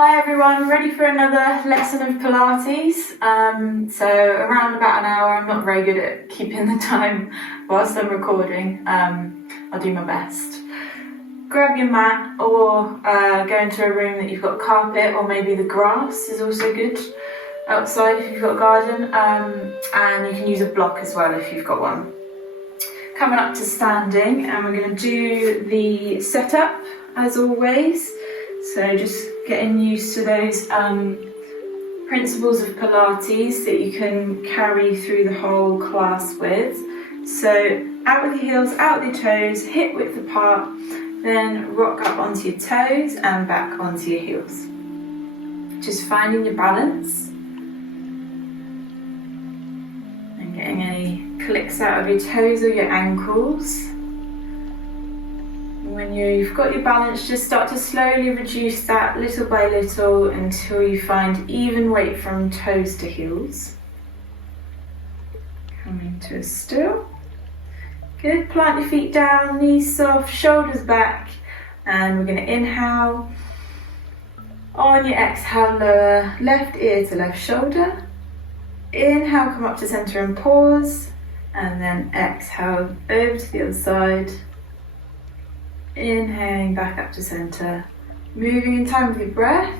Hi everyone, ready for another lesson of Pilates. So around about an hour. I'm not very good at keeping the time whilst I'm recording. I'll do my best. Grab your mat or go into a room that you've got carpet, or maybe the grass is also good outside if you've got a garden, and you can use a block as well if you've got one. Coming up to standing, and we're going to do the setup as always. So just getting used to those principles of Pilates that you can carry through the whole class with. So out with your heels, out with your toes, hip width apart, then rock up onto your toes and back onto your heels. Just finding your balance and getting any clicks out of your toes or your ankles. When you've got your balance, just start to slowly reduce that little by little until you find even weight from toes to heels. Coming to a still. Good, plant your feet down, knees soft, shoulders back, and we're going to inhale. On your exhale, lower left ear to left shoulder. Inhale, come up to center and pause, and then exhale over to the other side. Inhaling back up to center, moving in time with your breath,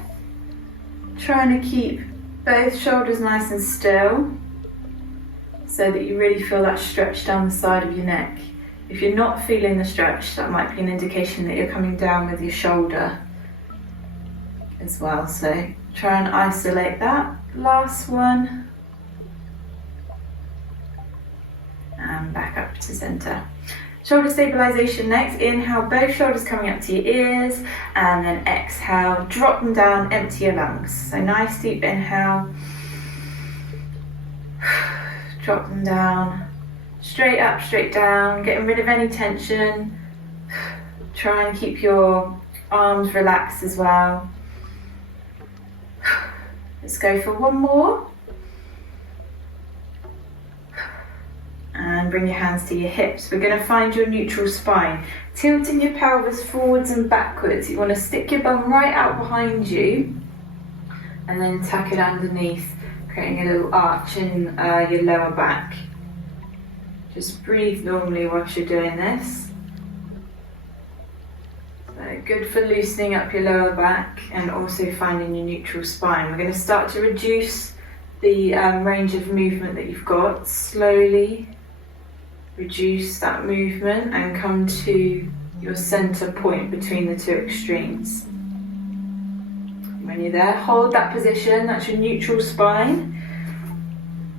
trying to keep both shoulders nice and still so that you really feel that stretch down the side of your neck. If you're not feeling the stretch, that might be an indication that you're coming down with your shoulder as well. So try and isolate that. Last one, and back up to center. Shoulder stabilization next. Inhale, both shoulders coming up to your ears, and then exhale, drop them down, empty your lungs. So nice deep inhale, drop them down, straight up, straight down, getting rid of any tension. Try and keep your arms relaxed as well. Let's go for one more. And bring your hands to your hips. We're going to find your neutral spine. Tilting your pelvis forwards and backwards. You want to stick your bum right out behind you and then tuck it underneath, creating a little arch in your lower back. Just breathe normally whilst you're doing this. So good for loosening up your lower back and also finding your neutral spine. We're going to start to reduce the range of movement that you've got. Slowly reduce that movement and come to your center point between the two extremes. When you're there, hold that position, that's your neutral spine.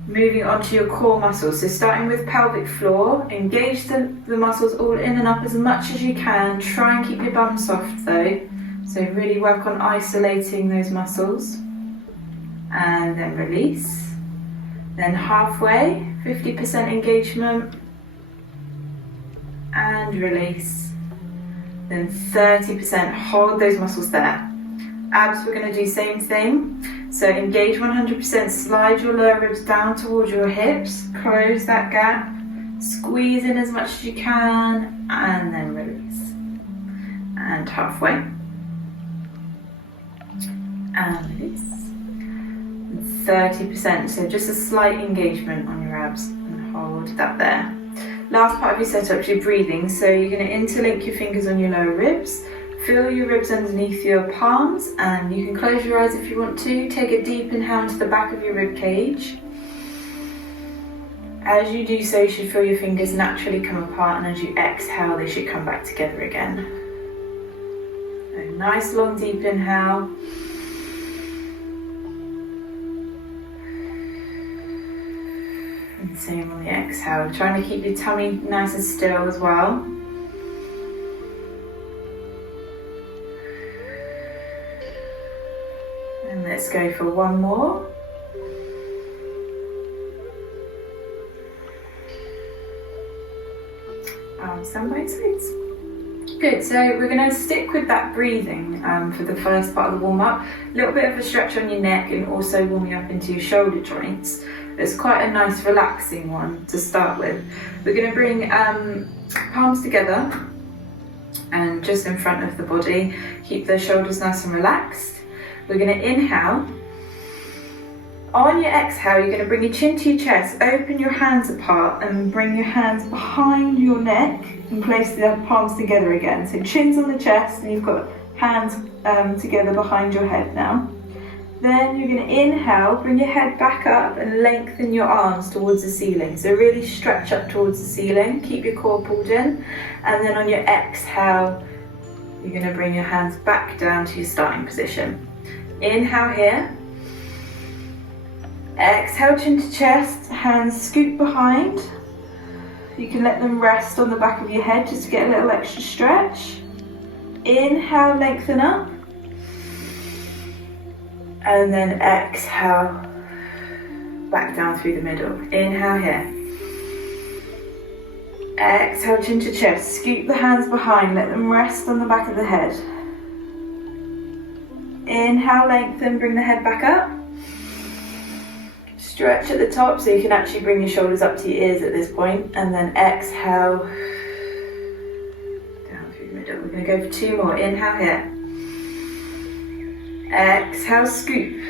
Moving on to your core muscles. So starting with pelvic floor, engage the muscles all in and up as much as you can. Try and keep your bum soft though. So really work on isolating those muscles. And then release. Then halfway, 50% engagement. And release. Then 30%, hold those muscles there. Abs, we're going to do same thing. So engage 100%, slide your lower ribs down towards your hips, close that gap, squeeze in as much as you can, and then release. And halfway. And release. 30%, so just a slight engagement on your abs, and hold that there. Last part of your setup is your breathing, so you're going to interlink your fingers on your lower ribs, feel your ribs underneath your palms, and you can close your eyes if you want to. Take a deep inhale into the back of your rib cage. As you do so, you should feel your fingers naturally come apart, and as you exhale, they should come back together again. A nice long deep inhale. And same on the exhale, trying to keep your tummy nice and still as well. And let's go for one more. Arms down both sides. Good, so we're going to stick with that breathing for the first part of the warm-up. A little bit of a stretch on your neck and also warming up into your shoulder joints. It's quite a nice relaxing one to start with. We're going to bring palms together and just in front of the body. Keep the shoulders nice and relaxed. We're going to inhale. On your exhale, you're going to bring your chin to your chest, open your hands apart and bring your hands behind your neck and place the palms together again. So chin's on the chest and you've got hands together behind your head now. Then you're going to inhale, bring your head back up and lengthen your arms towards the ceiling. So really stretch up towards the ceiling, keep your core pulled in. And then on your exhale, you're going to bring your hands back down to your starting position. Inhale here. Exhale, chin to chest, hands scoot behind. You can let them rest on the back of your head just to get a little extra stretch. Inhale, lengthen up. And then exhale, back down through the middle. Inhale here. Exhale, chin to chest, scoop the hands behind, let them rest on the back of the head. Inhale, lengthen, bring the head back up. Stretch at the top so you can actually bring your shoulders up to your ears at this point, and then exhale down through the middle. We're going to go for 2 more. Inhale here. Exhale, scoop.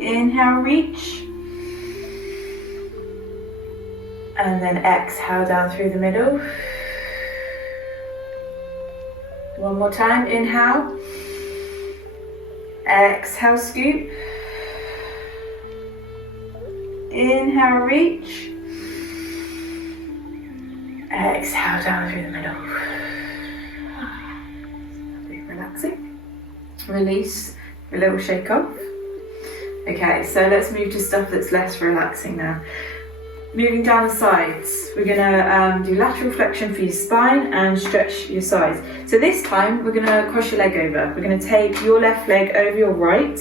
Inhale, reach. And then exhale down through the middle. 1 more time. Inhale. Exhale, scoop. Inhale, reach. Exhale down through the middle. Relaxing. Release, a little shake off. Okay, so let's move to stuff that's less relaxing now. Moving down the sides, we're going to do lateral flexion for your spine and stretch your sides. So this time we're going to cross your leg over. We're going to take your left leg over your right.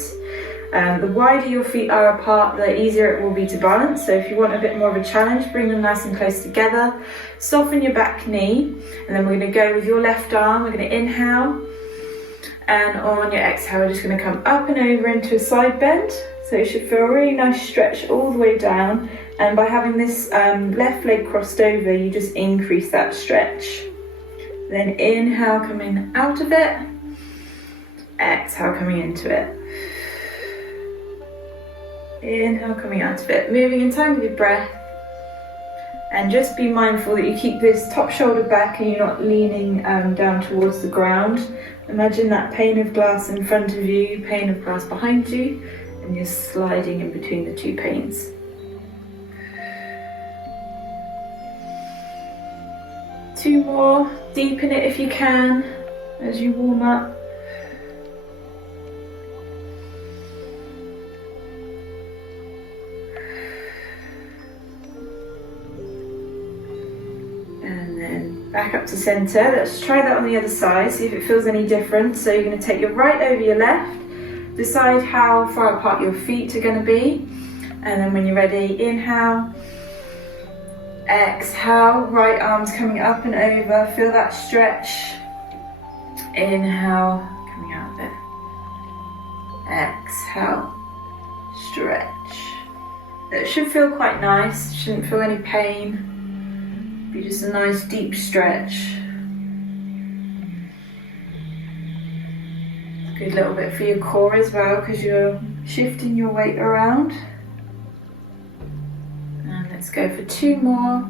The wider your feet are apart, the easier it will be to balance. So if you want a bit more of a challenge, bring them nice and close together. Soften your back knee, and then we're going to go with your left arm. We're going to inhale, and on your exhale, we're just going to come up and over into a side bend. So you should feel a really nice stretch all the way down. And by having this left leg crossed over, you just increase that stretch. Then inhale, coming out of it. Exhale, coming into it. Inhale, coming out of it. Moving in time with your breath. And just be mindful that you keep this top shoulder back and you're not leaning down towards the ground. Imagine that pane of glass in front of you, pane of glass behind you, and you're sliding in between the 2 panes. Two more, deepen it if you can as you warm up. And then back up to center. Let's try that on the other side, see if it feels any different. So you're going to take your right over your left, decide how far apart your feet are going to be, and then when you're ready, inhale. Exhale, right arm's coming up and over, feel that stretch. Inhale, coming out of it. Exhale, stretch. It should feel quite nice, shouldn't feel any pain. Be just a nice deep stretch. Good little bit for your core as well, because you're shifting your weight around. Let's go for 2 more.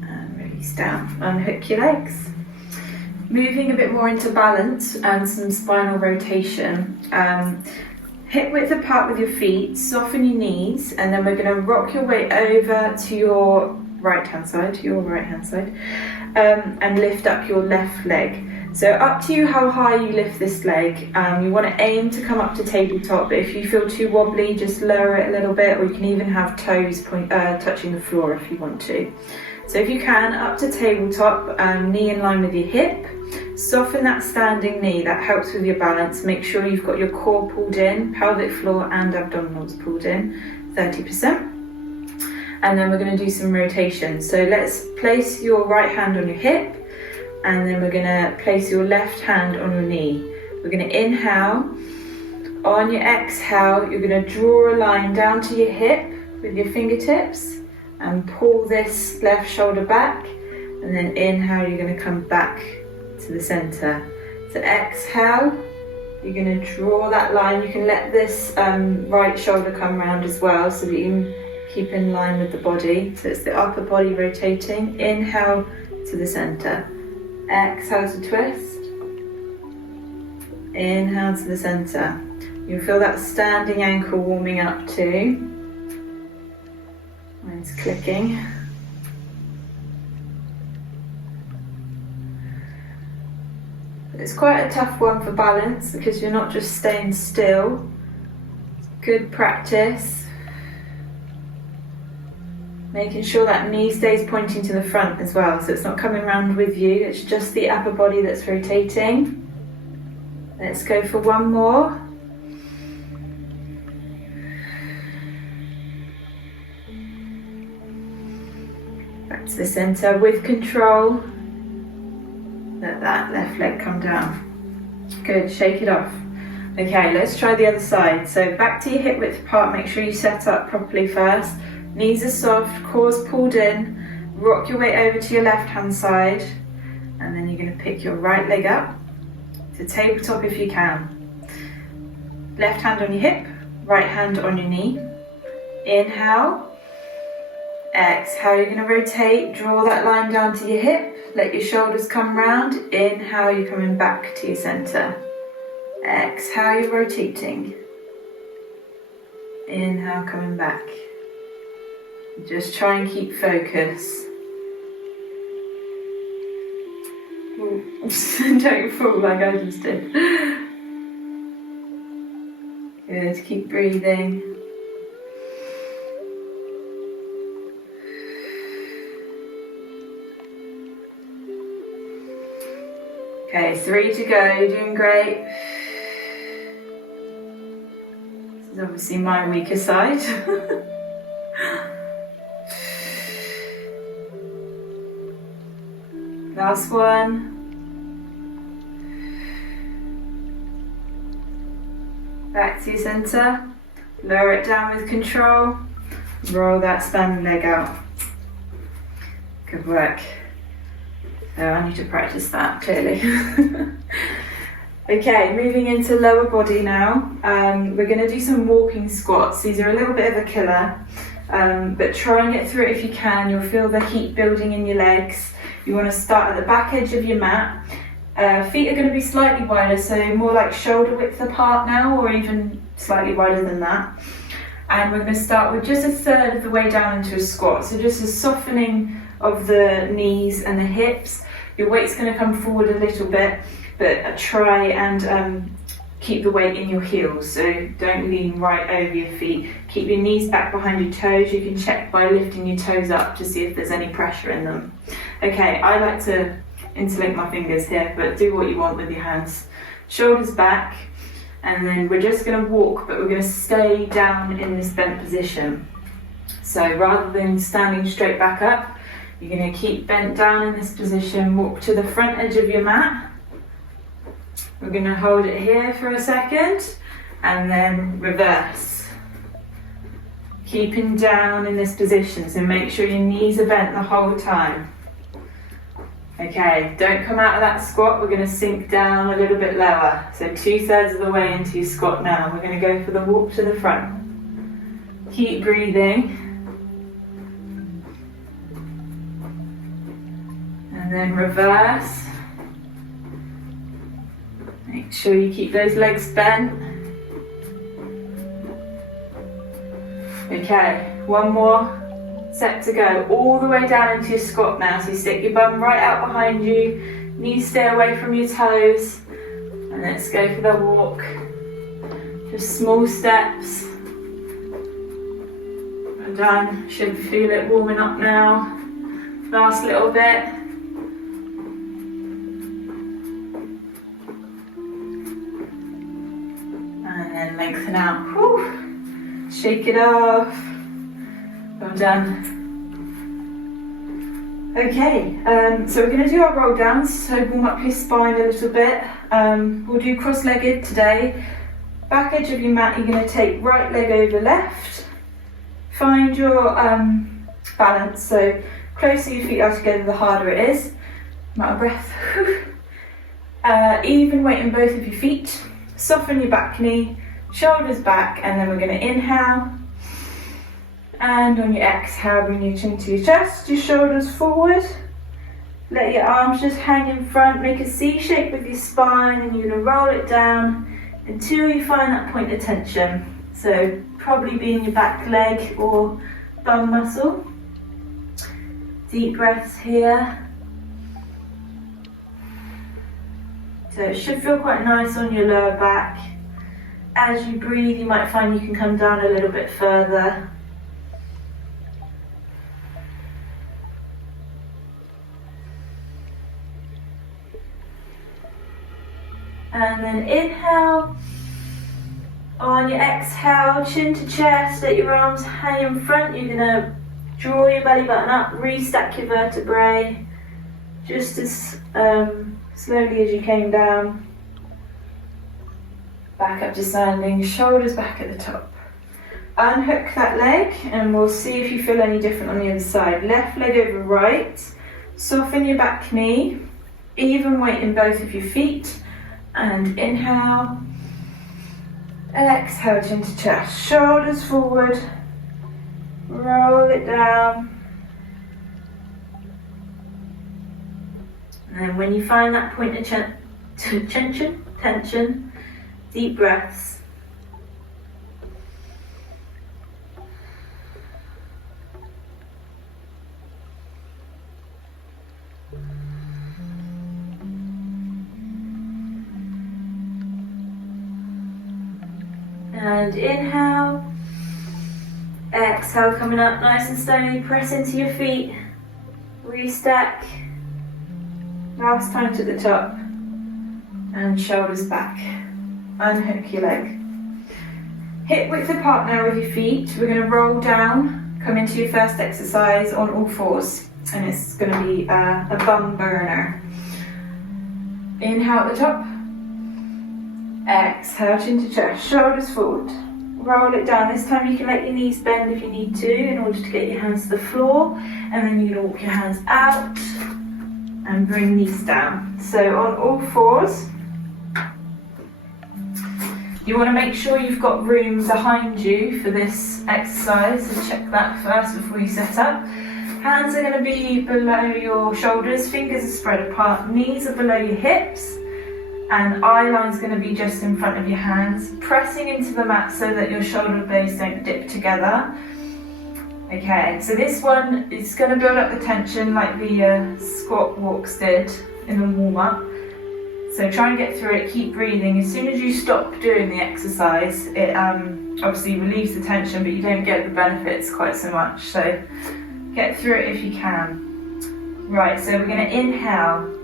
And release down, unhook your legs. Moving a bit more into balance and some spinal rotation. Hip width apart with your feet, soften your knees, and then we're going to rock your weight over to your right hand side, and lift up your left leg. So up to you how high you lift this leg. You want to aim to come up to tabletop, but if you feel too wobbly, just lower it a little bit, or you can even have toes touching the floor if you want to. So if you can, up to tabletop, knee in line with your hip. Soften that standing knee, that helps with your balance. Make sure you've got your core pulled in, pelvic floor and abdominals pulled in, 30%. And then we're going to do some rotation. So let's place your right hand on your hip, and then we're going to place your left hand on your knee. We're going to inhale, On your exhale, you're going to draw a line down to your hip with your fingertips and pull this left shoulder back, and then inhale, you're going to come back to the center. So exhale, you're going to draw that line. You can let this right shoulder come round as well so that you can keep in line with the body. So it's the upper body rotating. Inhale to the center. Exhale to twist. Inhale to the center. You'll feel that standing ankle warming up too. Mine's clicking. It's quite a tough one for balance because you're not just staying still. Good practice. Making sure that knee stays pointing to the front as well, so it's not coming round with you, it's just the upper body that's rotating. Let's go for one more. Back to the center with control. Let that left leg come down. Good, shake it off. Okay, let's try the other side. So back to your hip width apart, make sure you set up properly first. Knees are soft, core's pulled in. Rock your weight over to your left hand side, and then you're going to pick your right leg up to tabletop if you can. Left hand on your hip, right hand on your knee. Inhale. Exhale, you're going to rotate, draw that line down to your hip, let your shoulders come round. Inhale, you're coming back to your center. Exhale, you're rotating. Inhale, coming back. Just try and keep focus. Don't fall like I just did. Good, keep breathing. Okay, 3 to go, you're doing great. This is obviously my weaker side. Last one. Back to your center. Lower it down with control. Roll that standing leg out. Good work. So I need to practice that, clearly. Okay, moving into lower body now. We're going to do some walking squats. These are a little bit of a killer, but try and get through it if you can. You'll feel the heat building in your legs. You want to start at the back edge of your mat. Feet are going to be slightly wider, so more like shoulder width apart now, or even slightly wider than that. And we're going to start with just a third of the way down into a squat. So just a softening of the knees and the hips. Your weight's going to come forward a little bit, but try and keep the weight in your heels. So don't lean right over your feet. Keep your knees back behind your toes. You can check by lifting your toes up to see if there's any pressure in them. Okay, I like to interlink my fingers here, but do what you want with your hands. Shoulders back, and then we're just going to walk, but we're going to stay down in this bent position. So rather than standing straight back up, you're going to keep bent down in this position, walk to the front edge of your mat. We're going to hold it here for a second, and then reverse. Keeping down in this position, so make sure your knees are bent the whole time. Okay, don't come out of that squat, we're going to sink down a little bit lower. So 2/3 of the way into your squat now. We're going to go for the walk to the front. Keep breathing. And then reverse. Make sure you keep those legs bent. Okay, one more set to go. All the way down into your squat now. So you stick your bum right out behind you, knees stay away from your toes, and let's go for the walk. Just small steps. We're done. Should feel it warming up now. Last little bit. And then lengthen out. Whew. Shake it off. Well done. Okay, so we're going to do our roll downs, so warm up your spine a little bit. We'll do cross-legged today. Back edge of your mat, you're going to take right leg over left. Find your balance, so closer your feet are together, the harder it is. I'm out of breath. Even weight in both of your feet. Soften your back knee, shoulders back, and then we're going to inhale. And on your exhale, bring your chin to your chest, your shoulders forward. Let your arms just hang in front, make a C shape with your spine, and you're going to roll it down until you find that point of tension. So probably be in your back leg or bum muscle. Deep breaths here. So it should feel quite nice on your lower back. As you breathe, you might find you can come down a little bit further. And then inhale. On your exhale, chin to chest, let your arms hang in front. You're going to draw your belly button up, restack your vertebrae, just as slowly as you came down. Back up to standing, shoulders back at the top. Unhook that leg and we'll see if you feel any different on the other side. Left leg over right, soften your back knee, even weight in both of your feet, and inhale. Exhale, chin to chest, shoulders forward, roll it down. And then when you find that point of tension, deep breaths. And inhale, exhale, coming up nice and slowly, press into your feet, restack, last time to the top, and shoulders back, unhook your leg. Hip width apart now with your feet, we're going to roll down, come into your first exercise on all fours, and it's going to be a bum burner. Inhale at the top. Exhale, chin to chest, shoulders forward. Roll it down. This time you can let your knees bend if you need to in order to get your hands to the floor. And then you're going to walk your hands out and bring knees down. So on all fours, you want to make sure you've got room behind you for this exercise. So check that first before you set up. Hands are going to be below your shoulders, fingers are spread apart, knees are below your hips. And eye line's going to be just in front of your hands, pressing into the mat so that your shoulder blades don't dip together. Okay, so this one is going to build up the tension like the squat walks did in the warm-up. So try and get through it, keep breathing. As soon as you stop doing the exercise, it obviously relieves the tension, but you don't get the benefits quite so much. So get through it if you can. Right, so we're going to inhale.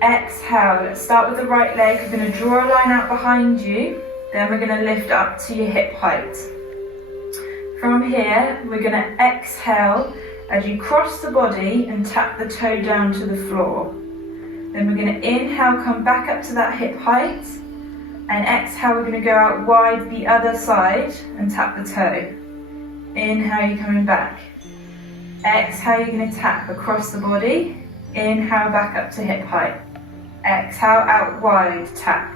Exhale, let's start with the right leg. We're going to draw a line out behind you, then we're going to lift up to your hip height. From here, we're going to exhale as you cross the body and tap the toe down to the floor. Then we're going to inhale, come back up to that hip height, and exhale, we're going to go out wide the other side and tap the toe. Inhale, you're coming back. Exhale, you're going to tap across the body. Inhale, back up to hip height. Exhale, out wide, tap.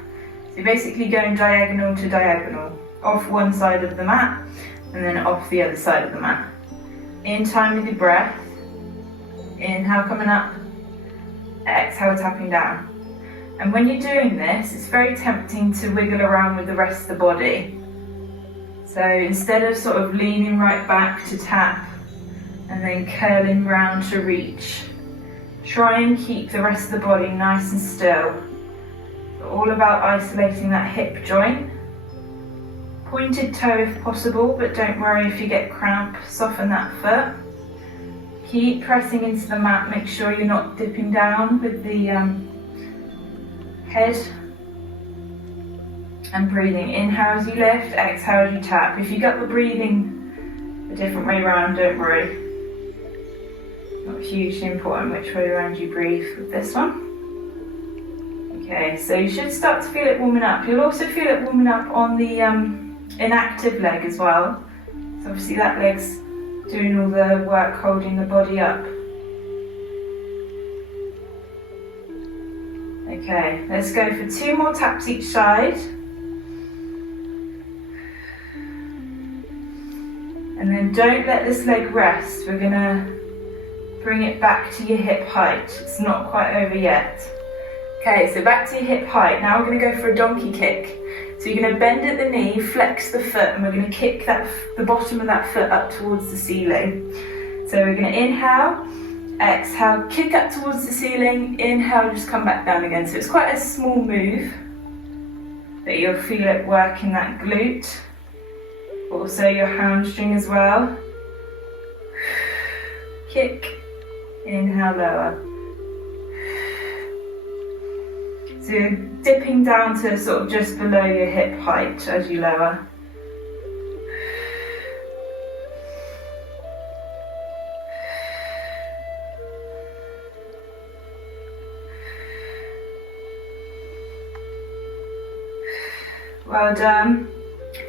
So you're basically going diagonal to diagonal, off one side of the mat and then off the other side of the mat. In time with your breath. Inhale, coming up. Exhale, tapping down. And when you're doing this, it's very tempting to wiggle around with the rest of the body. So instead of sort of leaning right back to tap and then curling round to reach, try and keep the rest of the body nice and still. It's all about isolating that hip joint. Pointed toe if possible, but don't worry if you get cramp, soften that foot. Keep pressing into the mat, make sure you're not dipping down with the head. And breathing. Inhale as you lift, exhale as you tap. If you got the breathing a different way around, don't worry. Not hugely important which way around you breathe with this one. Okay, Okay, so you should start to feel it warming up. You'll also feel it warming up on the inactive leg as well. So obviously that leg's doing all the work holding the body up. Okay, let's go for 2 more taps each side. And then don't let this leg rest. We're gonna bring it back to your hip height. It's not quite over yet. Okay, so back to your hip height. Now we're gonna go for a donkey kick. So you're going to bend at the knee, flex the foot, and we're going to kick the bottom of that foot up towards the ceiling. So we're going to inhale, exhale, kick up towards the ceiling, inhale, just come back down again. So it's quite a small move, but you'll feel it working that glute, also your hamstring as well. Kick, inhale, lower. So you're dipping down to sort of just below your hip height as you lower. Well done.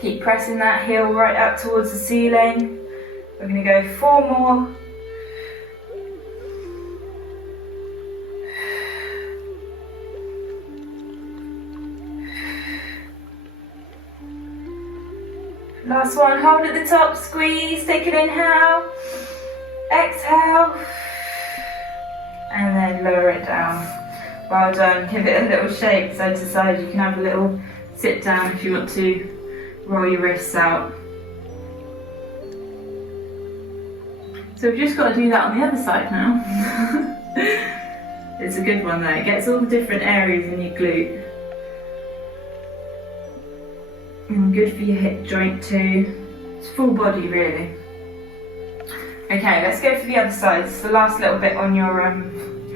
Keep pressing that heel right up towards the ceiling. We're going to go 4 more. Last one, hold at the top, squeeze, take an inhale, exhale, and then lower it down. Well done, give it a little shake side to side. You can have a little sit down if you want to roll your wrists out. So we've just got to do that on the other side now. It's a good one though, it gets all the different areas in your glute. And good for your hip joint too. It's full body really. Okay, let's go for the other side. It's the last little bit on your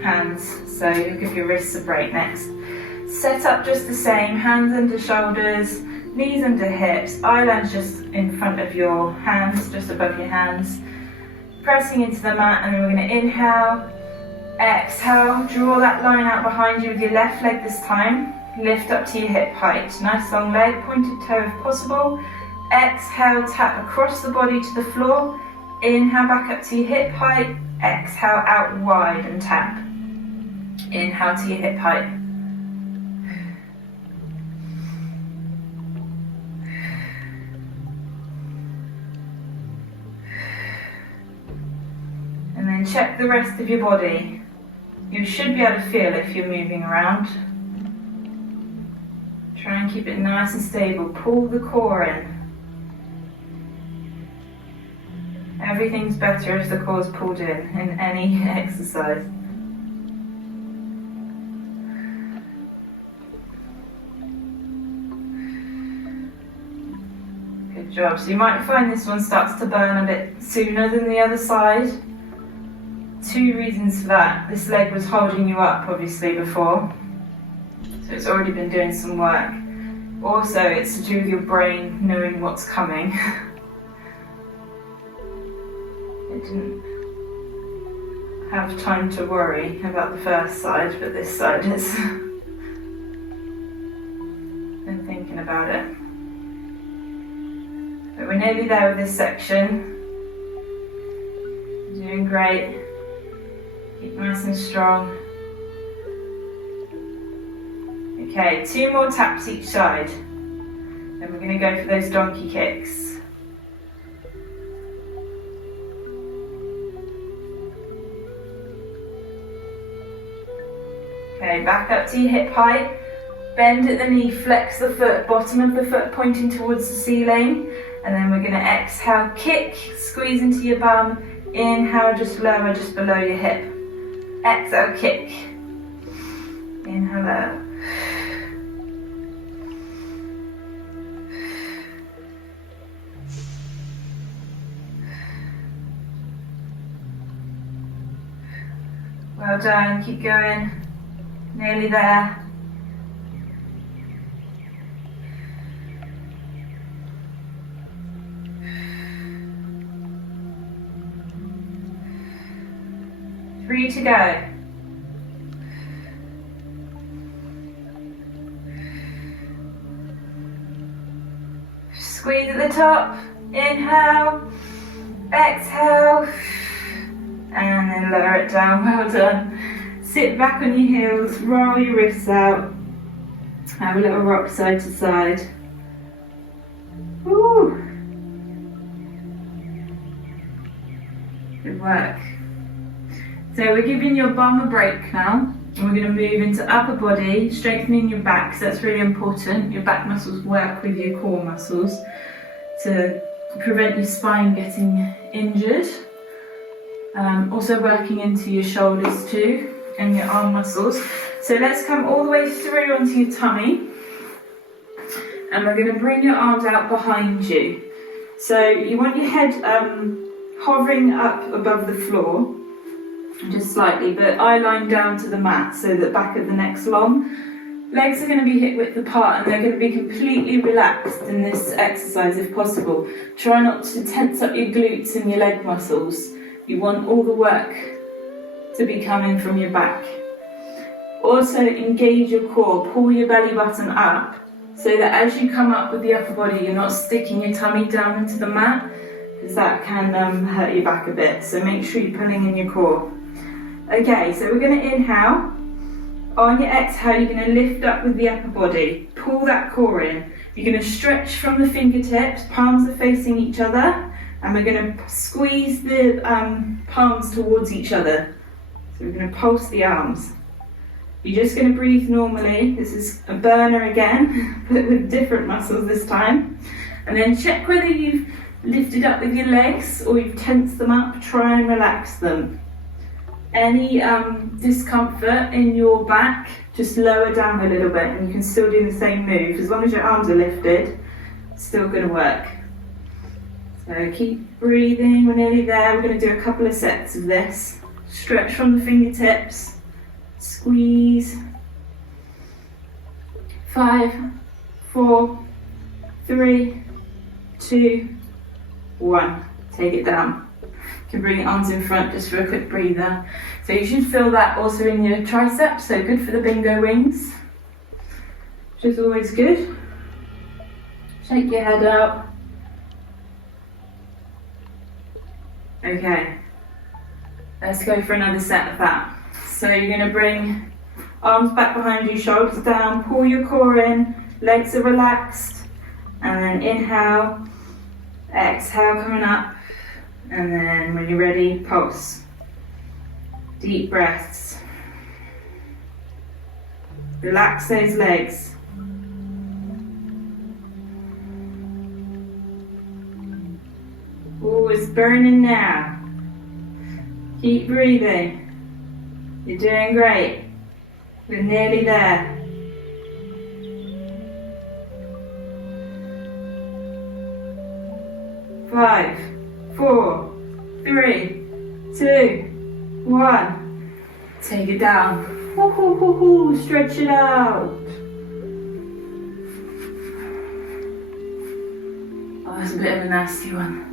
hands. So you'll give your wrists a break next. Set up just the same, hands under shoulders, knees under hips, eyelids just in front of your hands, just above your hands. Pressing into the mat, and then we're going to inhale, exhale, draw that line out behind you with your left leg this time. Lift up to your hip height. Nice long leg, pointed toe if possible. Exhale, tap across the body to the floor. Inhale back up to your hip height. Exhale out wide and tap. Inhale to your hip height. And then check the rest of your body. You should be able to feel if you're moving around. Try and keep it nice and stable. Pull the core in. Everything's better if the core's pulled in any exercise. Good job. So you might find this one starts to burn a bit sooner than the other side. 2 reasons for that. This leg was holding you up obviously before. So it's already been doing some work. Also, it's to do with your brain knowing what's coming. It didn't have time to worry about the first side, but this side has been thinking about it. But we're nearly there with this section. You're doing great. Keep nice and strong. Okay, 2 more taps each side. Then we're going to go for those donkey kicks. Okay, back up to your hip height. Bend at the knee, flex the foot, bottom of the foot pointing towards the ceiling. And then we're going to exhale, kick, squeeze into your bum. Inhale, just lower, just below your hip. Exhale, kick. Inhale, lower. Well done, keep going. Nearly there. Three to go. Squeeze at the top, inhale, exhale, and then lower it down. Well done. Sit back on your heels, roll your wrists out, have a little rock side to side. Woo. Good work. So we're giving your bum a break now, and we're going to move into upper body, strengthening your back, because that's really important. Your back muscles work with your core muscles to prevent your spine getting injured. Also working into your shoulders too, and your arm muscles. So let's come all the way through onto your tummy, and we're going to bring your arms out behind you. So you want your head hovering up above the floor, just slightly, but eye line down to the mat so that back of the neck's long. Legs are going to be hip width apart, and they're going to be completely relaxed in this exercise if possible. Try not to tense up your glutes and your leg muscles. You want all the work to be coming from your back. Also engage your core, pull your belly button up so that as you come up with the upper body, you're not sticking your tummy down into the mat, because that can hurt your back a bit. So make sure you're pulling in your core. Okay, so we're going to inhale. On your exhale, you're going to lift up with the upper body. Pull that core in. You're going to stretch from the fingertips, palms are facing each other, and we're going to squeeze the palms towards each other. So we're going to pulse the arms. You're just going to breathe normally. This is a burner again, but with different muscles this time. And then check whether you've lifted up with your legs or you've tensed them up. Try and relax them. Any discomfort in your back, just lower down a little bit, and you can still do the same move. As long as your arms are lifted, it's still going to work. So keep breathing, we're nearly there. We're going to do a couple of sets of this. Stretch from the fingertips, squeeze. 5, 4, 3, 2, 1. Take it down. You can bring your arms in front just for a quick breather. So you should feel that also in your triceps, so good for the bingo wings, which is always good. Shake your head out. Okay, let's go for another set of that. So you're going to bring arms back behind you, shoulders down, pull your core in, legs are relaxed, and then inhale, exhale coming up, and then when you're ready, pulse. Deep breaths. Relax those legs. Ooh, it's burning now. Keep breathing. You're doing great. We're nearly there. Five, 4, 3, 2, 1. Take it down. Woo-hoo-hoo-hoo. Stretch it out. Oh, that's a bit of a nasty one.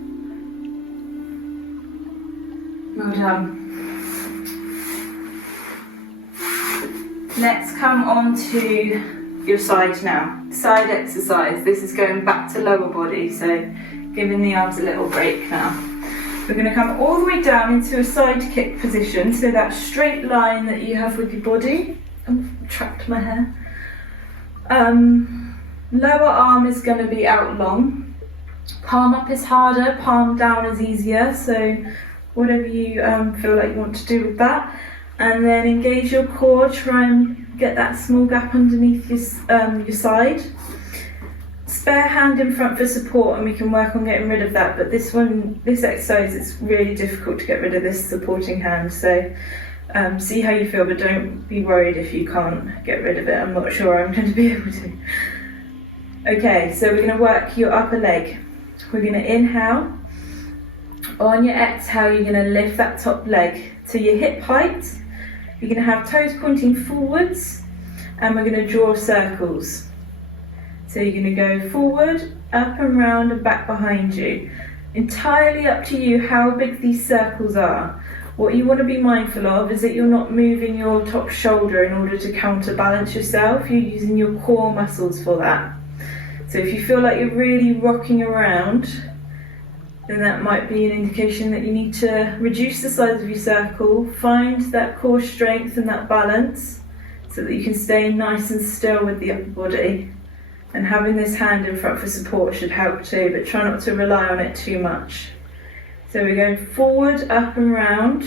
Well done. Let's come on to your side now. Side exercise. This is going back to lower body, so giving the arms a little break now. We're going to come all the way down into a side kick position, so that straight line that you have with your body. Oh, trapped my hair. Lower arm is going to be out long. Palm up is harder, palm down is easier, so whatever you feel like you want to do with that. And then engage your core, try and get that small gap underneath your side. Spare hand in front for support, and we can work on getting rid of that, but this exercise, it's really difficult to get rid of this supporting hand, so see how you feel, but don't be worried if you can't get rid of it. I'm not sure I'm going to be able to. Okay, so we're going to work your upper leg. We're going to inhale. On your exhale, you're going to lift that top leg to your hip height. You're going to have toes pointing forwards, and we're going to draw circles. So you're going to go forward, up and round and back behind you. Entirely up to you how big these circles are. What you want to be mindful of is that you're not moving your top shoulder in order to counterbalance yourself. You're using your core muscles for that. So if you feel like you're really rocking around, then that might be an indication that you need to reduce the size of your circle, find that core strength and that balance so that you can stay nice and still with the upper body. And having this hand in front for support should help too, but try not to rely on it too much. So we're going forward, up and round.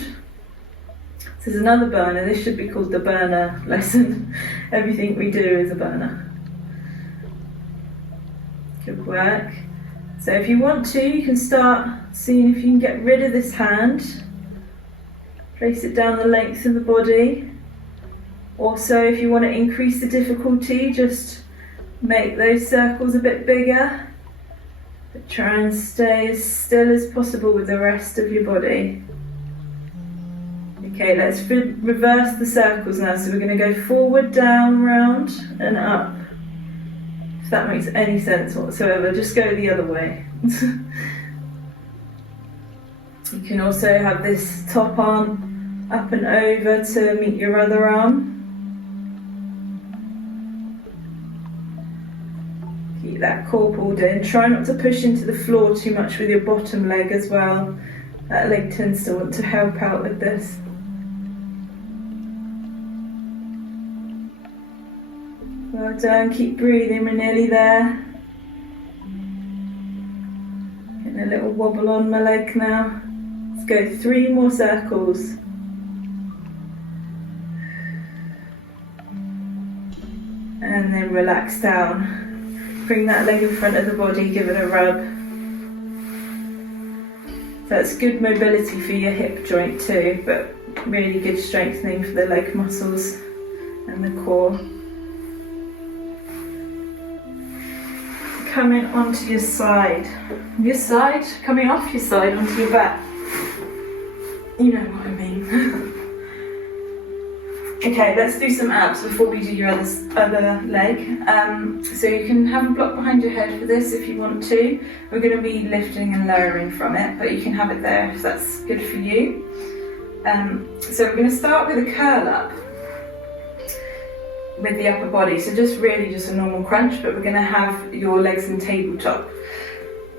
This is another burner. This should be called the burner lesson. Everything we do is a burner. Good work. So if you want to, you can start seeing if you can get rid of this hand. Place it down the length of the body. Also, if you want to increase the difficulty, just make those circles a bit bigger. But try and stay as still as possible with the rest of your body. Okay, let's reverse the circles now. So we're going to go forward, down, round and up. If that makes any sense whatsoever, just go the other way. You can also have this top arm up and over to meet your other arm. Keep that core pulled in. Try not to push into the floor too much with your bottom leg as well. That leg tends to want to help out with this. Well done, keep breathing, we're nearly there. Getting a little wobble on my leg now. Let's go 3 more circles. And then relax down. Bring that leg in front of the body, give it a rub. That's good mobility for your hip joint too, but really good strengthening for the leg muscles and the core. Coming onto your side. Your side, coming off your side onto your back. You know what I mean. Okay, let's do some abs before we do your other leg. So you can have a block behind your head for this if you want to. We're going to be lifting and lowering from it, but you can have it there if that's good for you. So we're going to start with a curl up with the upper body. So just a normal crunch, but we're going to have your legs in tabletop.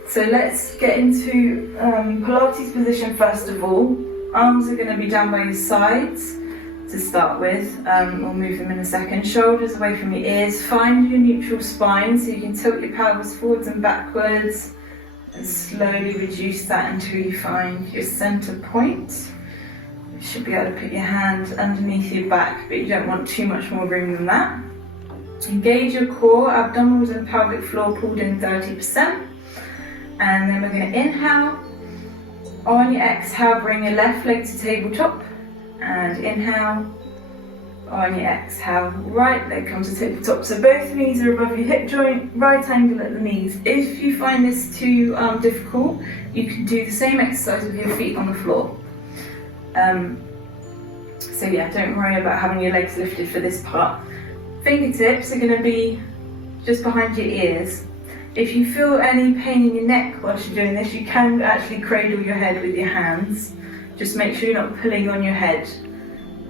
So let's get into Pilates position first of all. Arms are going to be down by your sides to start with. We'll move them in a second. Shoulders away from your ears. Find your neutral spine so you can tilt your pelvis forwards and backwards and slowly reduce that until you find your center point. You should be able to put your hand underneath your back, but you don't want too much more room than that. Engage your core, abdominals and pelvic floor pulled in 30%. And then we're going to inhale. On your exhale, bring your left leg to tabletop. And inhale. On your exhale, right leg comes to tabletop. So both knees are above your hip joint, right angle at the knees. If you find this too difficult, you can do the same exercise with your feet on the floor. So yeah, don't worry about having your legs lifted for this part. Fingertips are going to be just behind your ears. If you feel any pain in your neck whilst you're doing this, you can actually cradle your head with your hands. Just make sure you're not pulling on your head.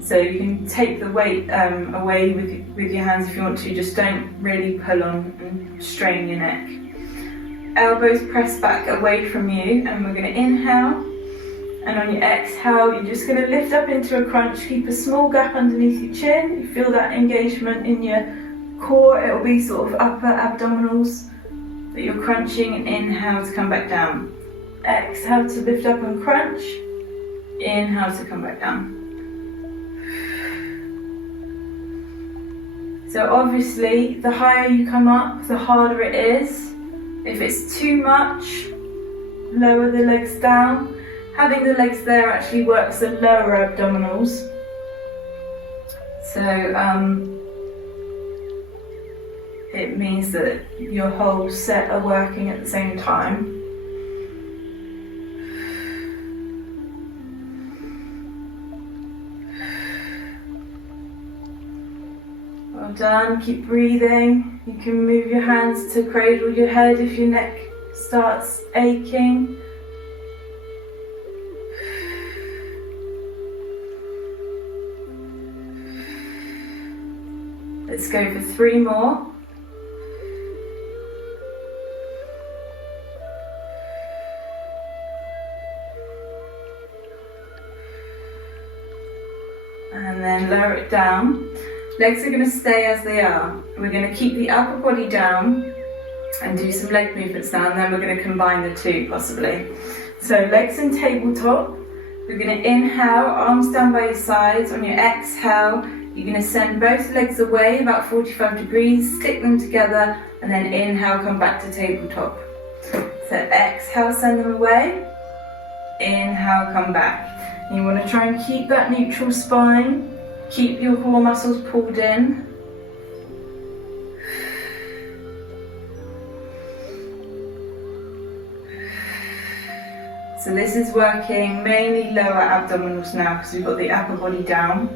So you can take the weight away with your hands if you want to, just don't really pull on and strain your neck. Elbows press back away from you, and we're going to inhale. And on your exhale, you're just going to lift up into a crunch. Keep a small gap underneath your chin. You feel that engagement in your core. It will be sort of upper abdominals that you're crunching, and inhale to come back down. Exhale to lift up and crunch. Inhale to come back down. So obviously, the higher you come up, the harder it is. If it's too much, lower the legs down. Having the legs there actually works the lower abdominals. So it means that your whole set are working at the same time. Well done, keep breathing. You can move your hands to cradle your head if your neck starts aching. Let's go for 3 more. and then lower it down. Legs are going to stay as they are. We're going to keep the upper body down and do some leg movements now, and then we're going to combine the two possibly. So legs in tabletop. We're going to inhale, arms down by your sides. On your exhale, you're going to send both legs away about 45 degrees, stick them together, and then inhale, come back to tabletop. So exhale, send them away. Inhale, come back. You want to try and keep that neutral spine. Keep your core muscles pulled in. So this is working mainly lower abdominals now because we've got the upper body down.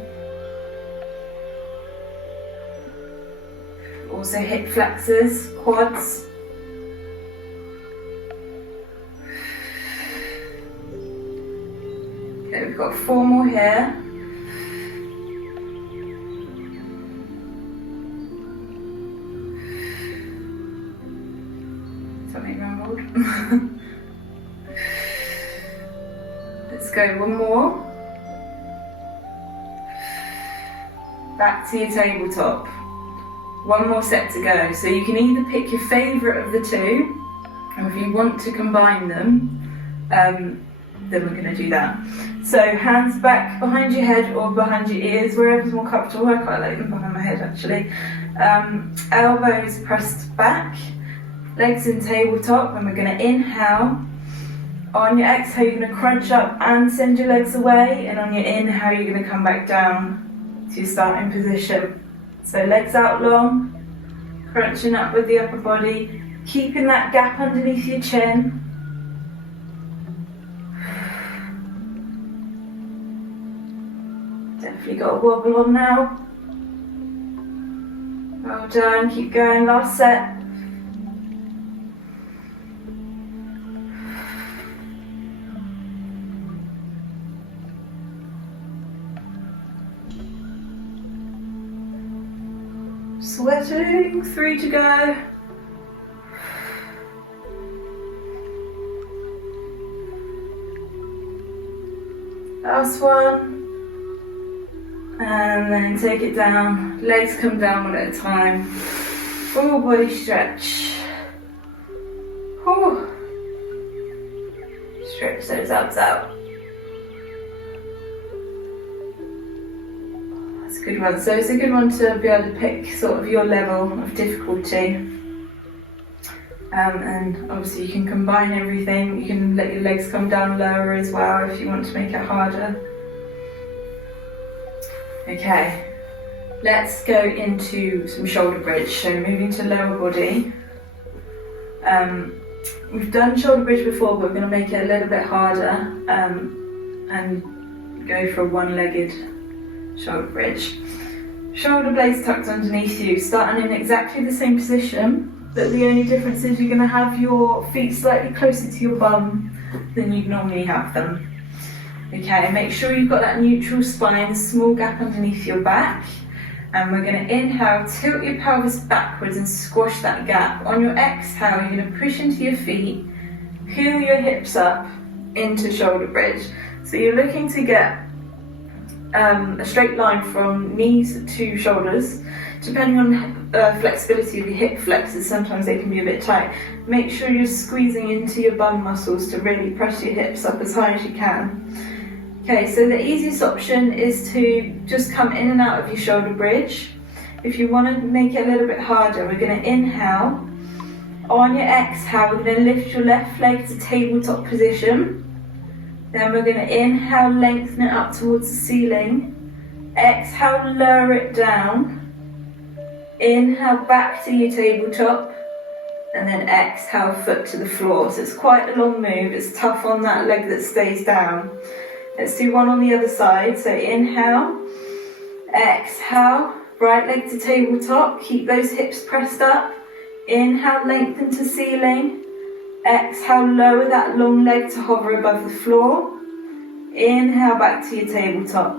Also hip flexors, quads. Okay, we've got 4 more here. Something rumbled. Let's go 1 more. Back to your tabletop. 1 more set to go. So you can either pick your favourite of the two, or if you want to combine them, then we're going to do that. So hands back behind your head or behind your ears, wherever's more comfortable. I quite like them behind my head actually. Elbows pressed back, legs in tabletop, and we're going to inhale. On your exhale, you're going to crunch up and send your legs away, and on your inhale, you're going to come back down to your starting position. So legs out long, crunching up with the upper body, keeping that gap underneath your chin. Definitely got a wobble on now. Well done, keep going, last set. Sweating, 3 to go. Last one. And then take it down. Legs come down one at a time. Full body stretch. Whew. Stretch those abs out. Good one. So it's a good one to be able to pick sort of your level of difficulty. And obviously you can combine everything. You can let your legs come down lower as well if you want to make it harder. Okay, let's go into some shoulder bridge. So moving to lower body. We've done shoulder bridge before, but we're going to make it a little bit harder and go for a one-legged shoulder bridge. Shoulder blades tucked underneath you, starting in exactly the same position, but the only difference is you're going to have your feet slightly closer to your bum than you'd normally have them. Okay, make sure you've got that neutral spine, a small gap underneath your back, and we're going to inhale, tilt your pelvis backwards and squash that gap. On your exhale, you're going to push into your feet, peel your hips up into shoulder bridge. So you're looking to get a straight line from knees to shoulders. Depending on flexibility of your hip flexors, sometimes they can be a bit tight. Make sure you're squeezing into your bum muscles to really press your hips up as high as you can. Okay, so the easiest option is to just come in and out of your shoulder bridge. If you want to make it a little bit harder, we're going to inhale. On your exhale, we're going to lift your left leg to tabletop position. Then we're going to inhale, lengthen it up towards the ceiling. Exhale, lower it down. Inhale, back to your tabletop. And then exhale, foot to the floor. So it's quite a long move. It's tough on that leg that stays down. Let's do one on the other side. So inhale, exhale, right leg to tabletop. Keep those hips pressed up. Inhale, lengthen to ceiling. Exhale, lower that long leg to hover above the floor. Inhale, back to your tabletop.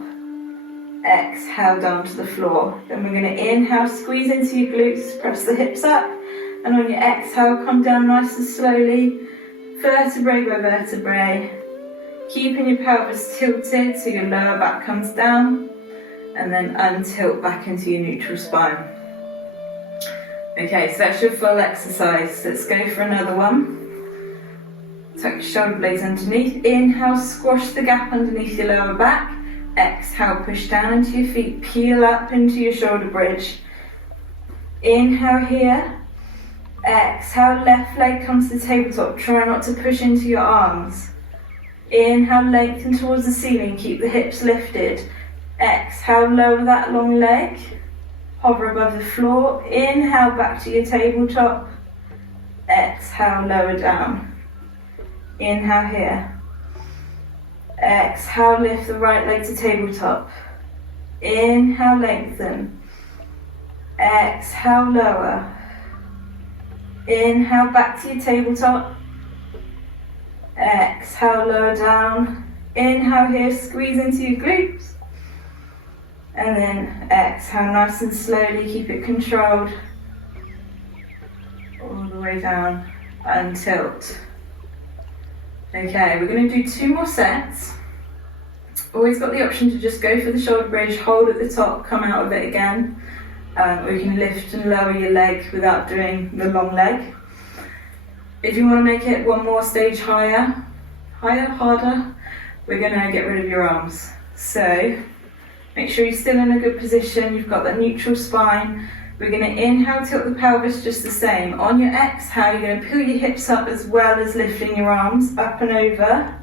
Exhale, down to the floor. Then we're going to inhale, squeeze into your glutes, press the hips up. And on your exhale, come down nice and slowly, vertebrae by vertebrae. Keeping your pelvis tilted so your lower back comes down. and then untilt back into your neutral spine. Okay, so that's your full exercise. Let's go for another one. Tuck your shoulder blades underneath. Inhale, squash the gap underneath your lower back. Exhale, push down into your feet, peel up into your shoulder bridge. Inhale here. Exhale, left leg comes to the tabletop. Try not to push into your arms. Inhale, lengthen towards the ceiling, keep the hips lifted. Exhale, lower that long leg. Hover above the floor. Inhale, back to your tabletop. Exhale, lower down. Inhale here. Exhale, lift the right leg to tabletop. Inhale, lengthen. Exhale, lower. Inhale, back to your tabletop. Exhale, lower down. Inhale here, squeeze into your glutes. And then exhale, nice and slowly, keep it controlled. All the way down and tilt. Okay, we're going to do 2 more sets. Always got the option to just go for the shoulder bridge, hold at the top, come out of it again. Or you can lift and lower your leg without doing the long leg. If you want to make it one more stage harder, we're going to get rid of your arms. So, make sure you're still in a good position, you've got that neutral spine. We're going to inhale, tilt the pelvis just the same. On your exhale, you're going to peel your hips up as well as lifting your arms up and over.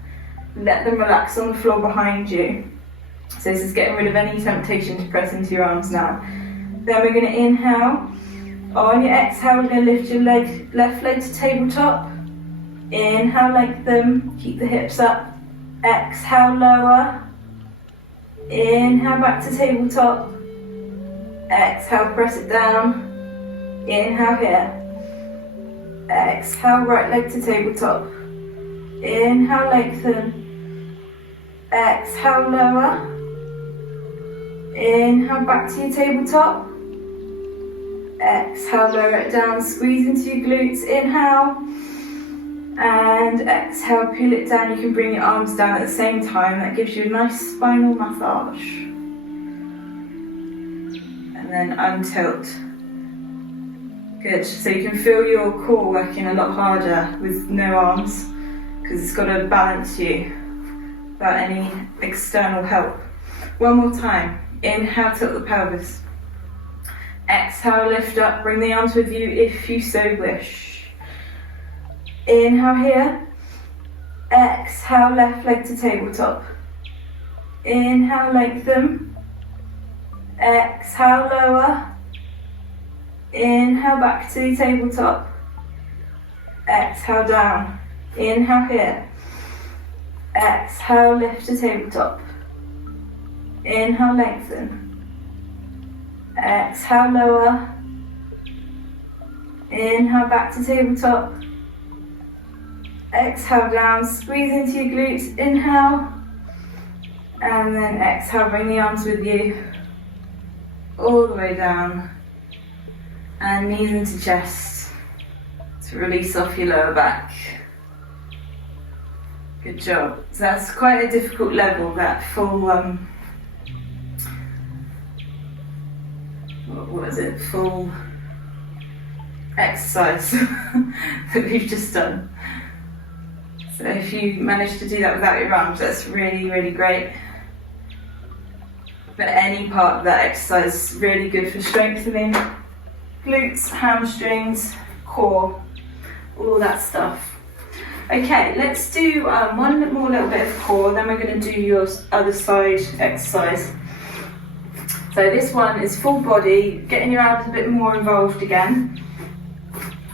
Let them relax on the floor behind you. So this is getting rid of any temptation to press into your arms now. Then we're going to inhale. On your exhale, we're going to lift your left leg to tabletop. Inhale, lengthen, keep the hips up. Exhale, lower. Inhale, back to tabletop. Exhale, press it down. Inhale here. Exhale, right leg to tabletop. Inhale, lengthen. Exhale, lower. Inhale, back to your tabletop. Exhale, lower it down, squeeze into your glutes. Inhale. And exhale, peel it down. You can bring your arms down at the same time. That gives you a nice spinal massage. And then untilt. Good, so you can feel your core working a lot harder with no arms because it's got to balance you without any external help. One more time. Inhale, tilt the pelvis. Exhale, lift up, bring the arms with you if you so wish. Inhale here. Exhale, left leg to tabletop. Inhale, lengthen. Exhale, lower. Inhale, back to the tabletop. Exhale, down. Inhale here. Exhale, lift to tabletop. Inhale, lengthen. Exhale, lower. Inhale, back to tabletop. Exhale, down. Squeeze into your glutes. Inhale. And then exhale, bring the arms with you. All the way down. And knees into chest to release off your lower back. Good job. So that's quite a difficult level, that full, full exercise that we've just done. So if you manage to do that without your arms, that's really, really great. But any part of that exercise is really good for strengthening glutes, hamstrings, core, all that stuff. Okay, let's do one more little bit of core, then we're going to do your other side exercise. So this one is full body, getting your abs a bit more involved again,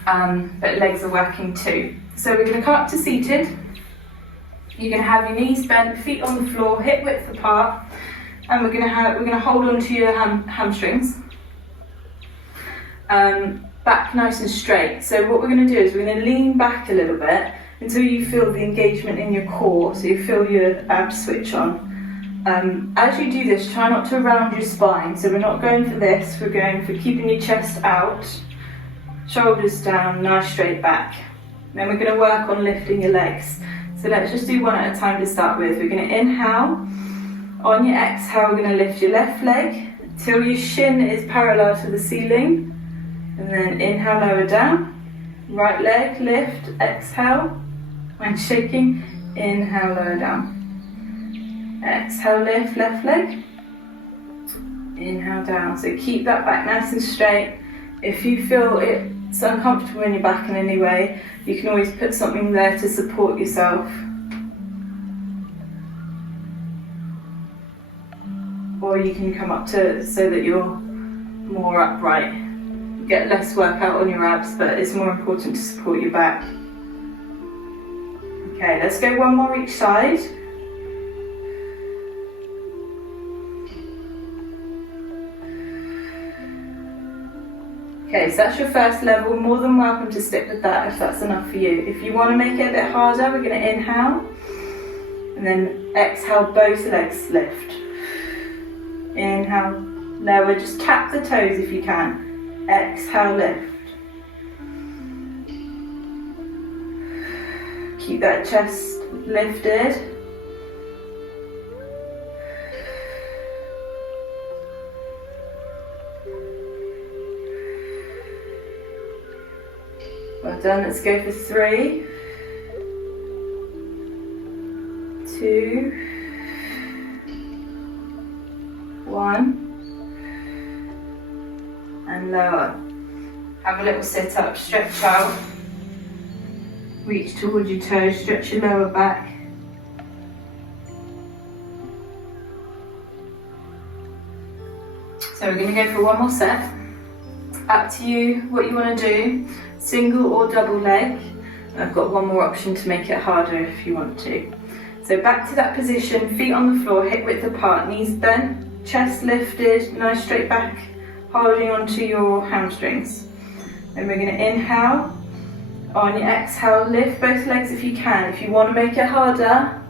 but legs are working too. So we're going to come up to seated. You're going to have your knees bent, feet on the floor, hip width apart, and we're going to hold on to your hamstrings. Back nice and straight. So what we're going to do is we're going to lean back a little bit until you feel the engagement in your core, so you feel your abs switch on. As you do this, try not to round your spine. So we're not going for this, we're going for keeping your chest out, shoulders down, nice straight back. Then we're going to work on lifting your legs. So let's just do one at a time to start with. We're going to inhale. On your exhale, we're going to lift your left leg till your shin is parallel to the ceiling. And then inhale, lower down. Right leg, lift, exhale. When shaking, inhale, lower down. Exhale, lift, left leg. Inhale, down. So keep that back nice and straight. If you feel it's uncomfortable in your back in any way, you can always put something there to support yourself. Or you can come up to so that you're more upright. You get less workout on your abs, but it's more important to support your back. Okay, let's go one more each side. Okay, so that's your first level. More than welcome to stick with that if that's enough for you. If you want to make it a bit harder, we're going to inhale and then exhale, both legs lift. Inhale, lower, just tap the toes if you can. Exhale, lift. Keep that chest lifted. Well done, let's go for 3, 2, 1, and lower. Have a little sit up, stretch out, reach towards your toes, stretch your lower back. So we're going to go for one more set. Up to you what you want to do, single or double leg. And I've got one more option to make it harder if you want to. So back to that position, feet on the floor, hip width apart, knees bent. Chest lifted, nice straight back, holding onto your hamstrings. Then we're going to inhale. On your exhale, lift both legs if you can. If you want to make it harder,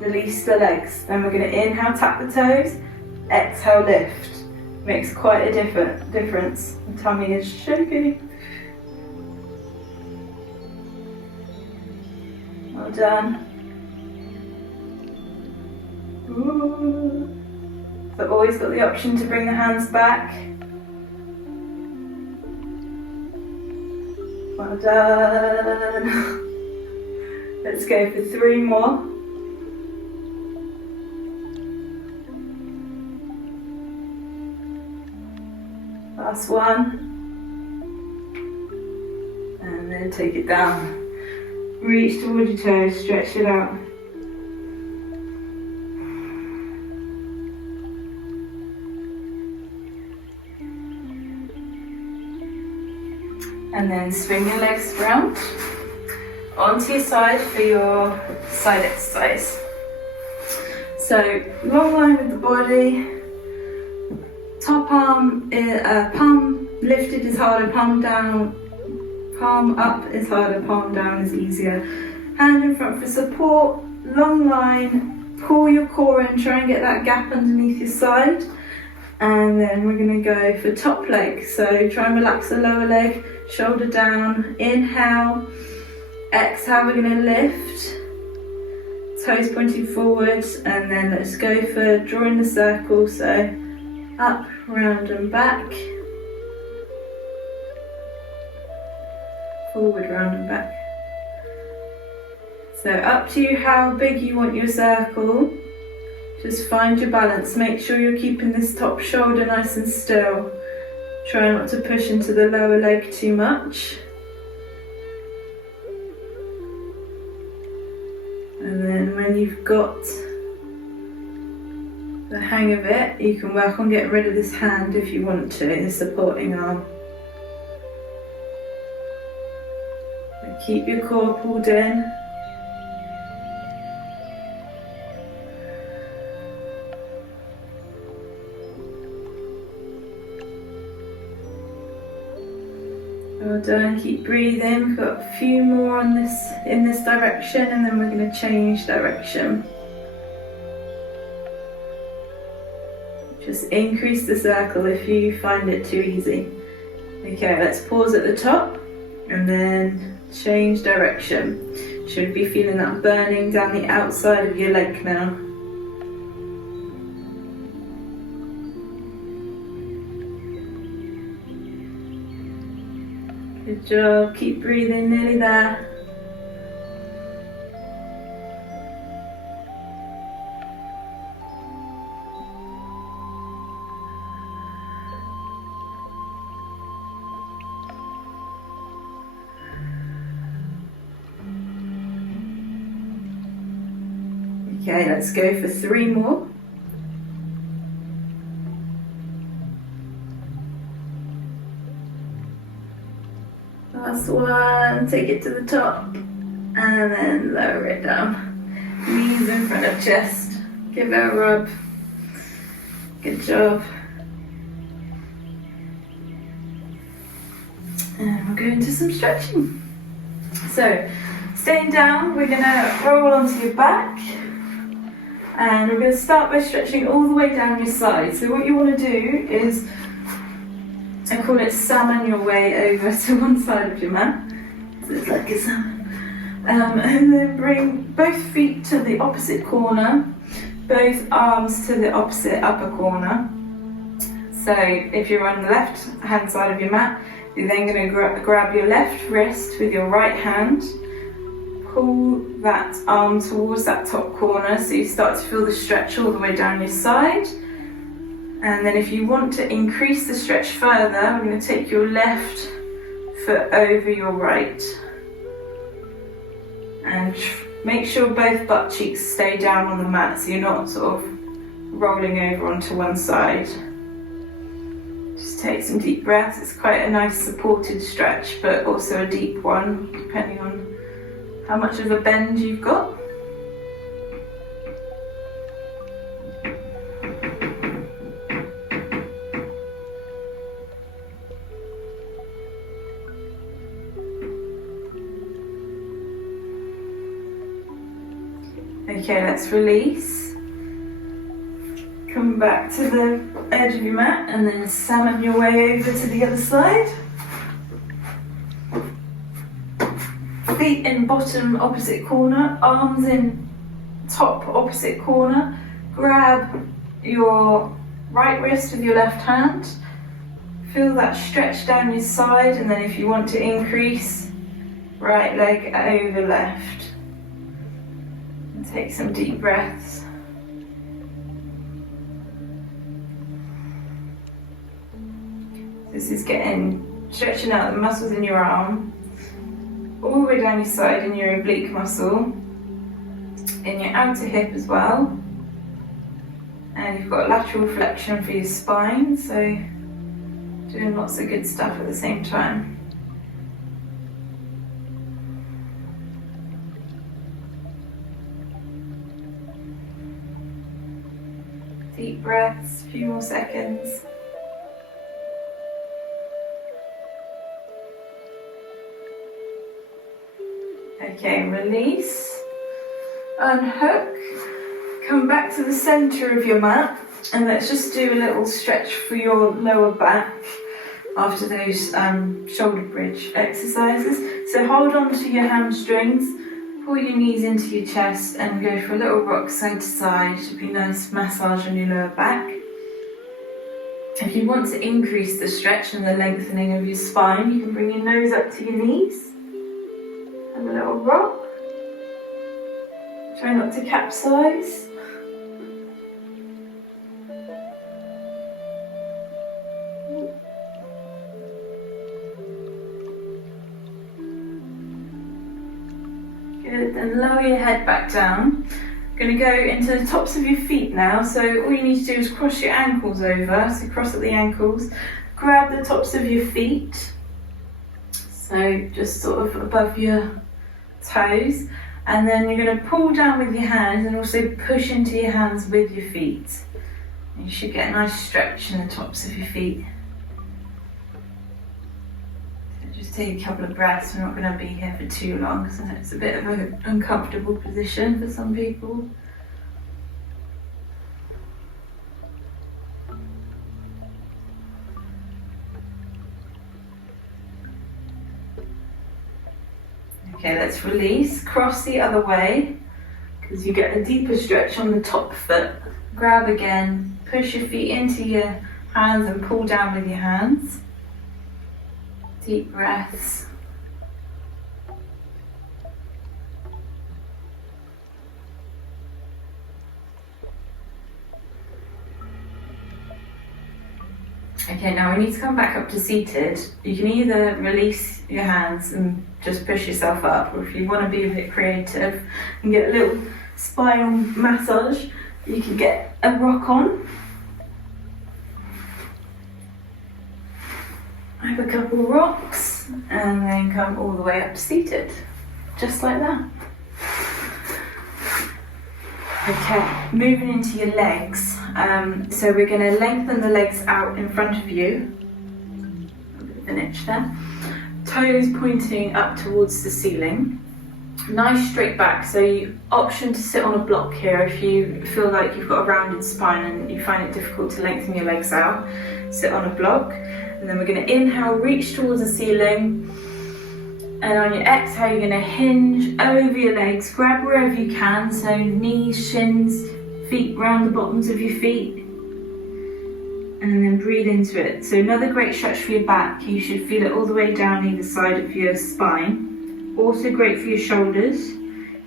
release the legs. Then we're going to inhale, tap the toes. Exhale, lift. Makes quite a difference. The tummy is shaking. Well done. Ooh. But always got the option to bring the hands back. Well done. Let's go for 3 more. Last one. And then take it down. Reach towards your toes, stretch it out. And then swing your legs round onto your side for your side exercise. So long line with the body, top arm, palm lifted is harder, palm down, palm up is harder, palm down is easier. Hand in front for support, long line, pull your core in, try and get that gap underneath your side. And then we're going to go for top leg, so try and relax the lower leg, shoulder down, inhale, exhale, we're going to lift, toes pointing forward, and then let's go for drawing the circle, so up, round and back, forward, round and back. So up to you how big you want your circle. Just find your balance, make sure you're keeping this top shoulder nice and still. Try not to push into the lower leg too much. And then when you've got the hang of it, you can work on getting rid of this hand if you want to, the supporting arm. But keep your core pulled in. Well done, keep breathing. We've got a few more on this in this direction, and then we're going to change direction. Just increase the circle if you find it too easy. Okay, let's pause at the top and then change direction. Should be feeling that burning down the outside of your leg now. Good job, keep breathing, nearly there. Okay, let's go for 3 more. Last one, take it to the top and then lower it down. Knees in front of chest, give it a rub. Good job. And we'll go into some stretching. So, staying down, we're going to roll onto your back. And we're going to start by stretching all the way down your side. So what you want to do is, I call it salmon your way over to one side of your mat. So it's like a salmon. And then bring both feet to the opposite corner, both arms to the opposite upper corner. So if you're on the left hand side of your mat, you're then going to grab your left wrist with your right hand, pull that arm towards that top corner so you start to feel the stretch all the way down your side. And then if you want to increase the stretch further, we're going to take your left foot over your right. And make sure both butt cheeks stay down on the mat so you're not sort of rolling over onto one side. Just take some deep breaths. It's quite a nice supported stretch, but also a deep one, depending on how much of a bend you've got. Okay, let's release. Come back to the edge of your mat and then salmon your way over to the other side. Feet in bottom opposite corner, arms in top opposite corner. Grab your right wrist with your left hand. Feel that stretch down your side, and then if you want to increase, right leg over left. And take some deep breaths. This is stretching out the muscles in your arm, all the way down your side in your oblique muscle, in your outer hip as well. And you've got lateral flexion for your spine, so doing lots of good stuff at the same time. Deep breaths, a few more seconds. Okay, release, unhook, come back to the center of your mat, and let's just do a little stretch for your lower back after those shoulder bridge exercises. So hold on to your hamstrings, pull your knees into your chest and go for a little rock side to side. Should be a nice massage on your lower back. If you want to increase the stretch and the lengthening of your spine, you can bring your nose up to your knees. And a little rock. Try not to capsize. Good, then lower your head back down. Going to go into the tops of your feet now, so all you need to do is cross your ankles over, so cross at the ankles, grab the tops of your feet, so just sort of above your toes, and then you're going to pull down with your hands and also push into your hands with your feet. And you should get a nice stretch in the tops of your feet. So just take a couple of breaths. We're not going to be here for too long because it's a bit of an uncomfortable position for some people. Okay, let's release, cross the other way, because you get a deeper stretch on the top foot. Grab again, push your feet into your hands and pull down with your hands. Deep breaths. Okay, now we need to come back up to seated. You can either release your hands and just push yourself up, or if you want to be a bit creative and get a little spinal massage, you can get a rock on. Have a couple of rocks and then come all the way up to seated, just like that. Okay, moving into your legs. So we're going to lengthen the legs out in front of you. A bit of an itch there. Toes pointing up towards the ceiling. Nice straight back, so you option to sit on a block here if you feel like you've got a rounded spine and you find it difficult to lengthen your legs out. Sit on a block, and then we're going to inhale, reach towards the ceiling, and on your exhale you're going to hinge over your legs, grab wherever you can, so knees, shins, feet round the bottoms of your feet, and then breathe into it. So another great stretch for your back. You should feel it all the way down either side of your spine. Also great for your shoulders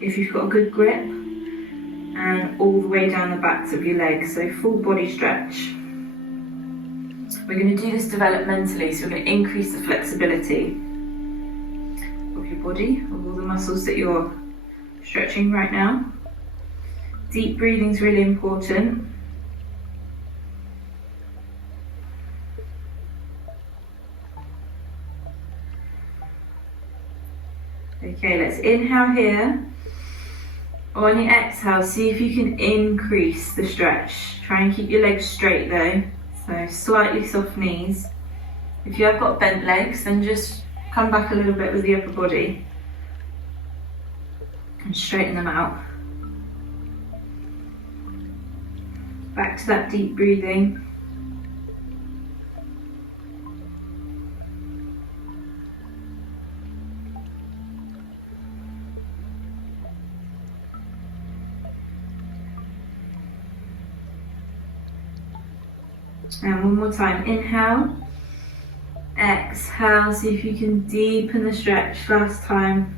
if you've got a good grip, and all the way down the backs of your legs, so full body stretch. We're going to do this developmentally, so we're going to increase the flexibility of your body, of all the muscles that you're stretching right now. Deep breathing is really important. Okay, let's inhale here. On your exhale, see if you can increase the stretch. Try and keep your legs straight though, so slightly soft knees. If you have got bent legs, then just come back a little bit with the upper body and straighten them out. Back to that deep breathing. And one more time, inhale, exhale, see if you can deepen the stretch. Last time.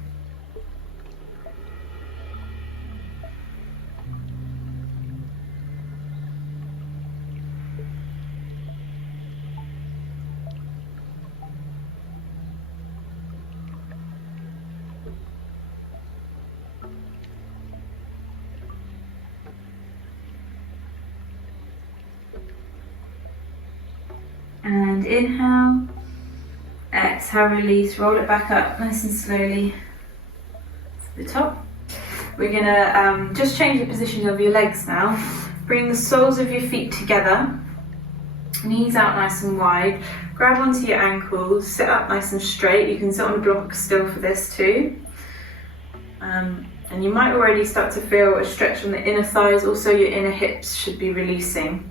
And inhale, exhale, release, roll it back up nice and slowly to the top. We're gonna just change the position of your legs now. Bring the soles of your feet together, knees out nice and wide, grab onto your ankles, sit up nice and straight. You can sit on a block still for this too. And you might already start to feel a stretch on the inner thighs, also your inner hips should be releasing.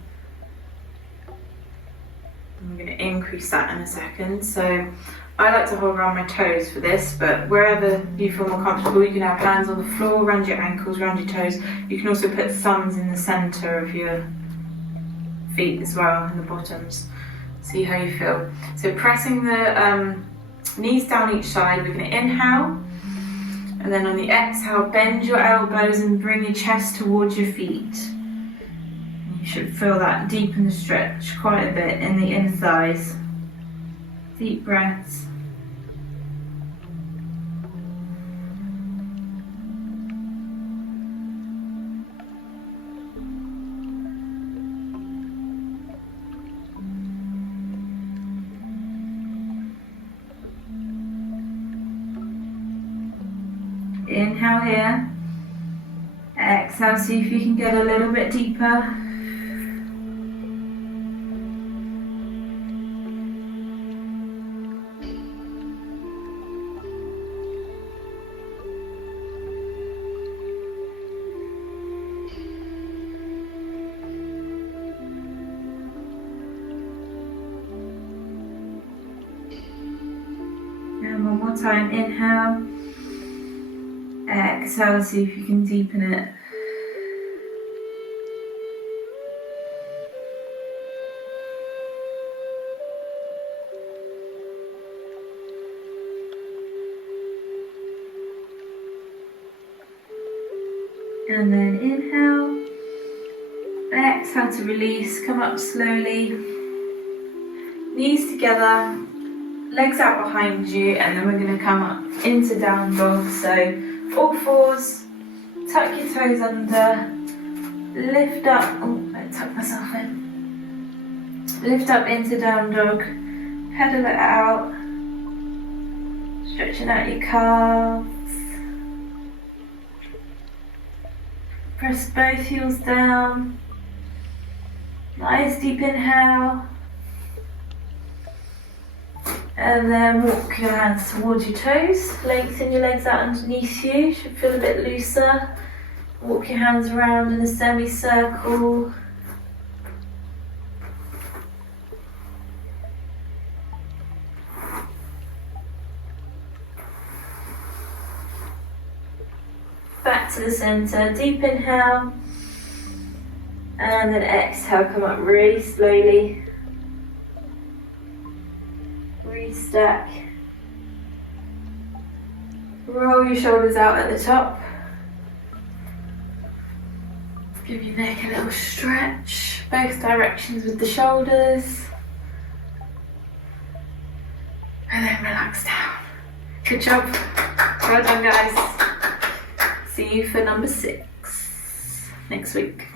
I'm going to increase that in a second. So I like to hold around my toes for this, but wherever you feel more comfortable, you can have hands on the floor, around your ankles, around your toes. You can also put thumbs in the centre of your feet as well, and the bottoms. See how you feel. So pressing the knees down each side, we're going to inhale, and then on the exhale, bend your elbows and bring your chest towards your feet. You should feel that deepen the stretch quite a bit in the inner thighs. Deep breaths. Inhale here. Exhale, see if you can get a little bit deeper. And one more time, inhale. Exhale, see if you can deepen it. And then inhale. Exhale to release, come up slowly. Knees together, legs out behind you, and then we're going to come up into down dog. So all fours, tuck your toes under, lift up, oh, I tuck myself in. Lift up into down dog, pedal it out, stretching out your calves. Press both heels down. Nice deep inhale. And then walk your hands towards your toes. Lengthen your legs out underneath you. Should feel a bit looser. Walk your hands around in a semicircle. Back to the center. Deep inhale. And then exhale, come up really slowly. Restack. Roll your shoulders out at the top. Give your neck a little stretch, both directions with the shoulders. And then relax down. Good job. Well done, guys. See you for number 6 next week.